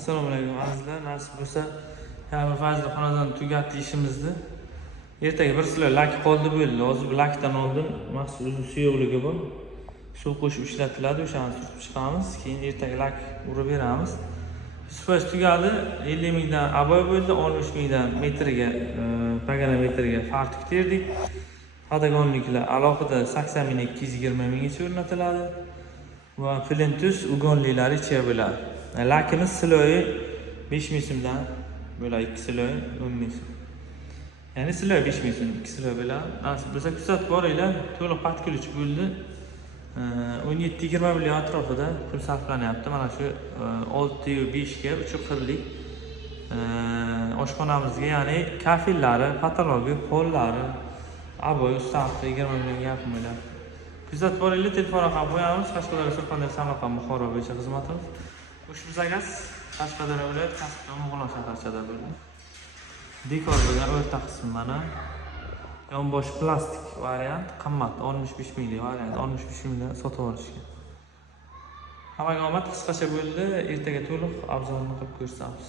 Assalomu alaykum azizlar. Nasib bo'lsa, Kabi Fazli xonadonni tugatdi ishimizni. Ertaga bir sizlar lak qoldi bo'ldi. Hozir bu lakdan oldin maxsus uzun suyuqligi bor. Suv qo'shib ishlatiladi, o'shani surtib chiqamiz. Keyin ertaga lak urib beramiz. Supash tugadi, 50 mingdan aboy bo'ldi, 60 mingdan metriga, pagana metriga fartuq terdik. Padagonliklar alohida 80 ming 220 minggacha o'rnatiladi. Va plintus ugonlilari ichiga bo'ladi. Lakimiz siloyi 5 ming so'mdan bo'ladi, 2 siloyi 10 ming so'm. Ya'ni siloyi 5 ming so'm, 2 siloyi bo'ladi. Nasib bo'lsa kuzatib boringlar, to'liq patkiluvchi bo'ldi. 17-20 million atrofida pul sarflanyapti. Mana shu 6.5 ga 3.40 lik oshxonamizga, ya'ni kafillari, patologi, pollari, aboy ustaxti 20 millionga yaqin bo'ladi. Kuzatib boringlar, telefon raqami qo'yamiz. Qashqadaryo, Surxondaryo, Samarqand, Buxoro bo'yicha xizmatimiz. Ushbu zagas Qashqadaryo viloyati Kasbton Mo'g'ulon shaharchada bo'ldi. Dekor bo'lgan o'rta qismi mana. Yonbosh plastik variant, qimmat 65 minglik variant, 65 mingdan sotib olishgan. Hammaga omad, qisqacha bo'ldi. Ertaga to'liq obzorni qilib ko'rsatamiz.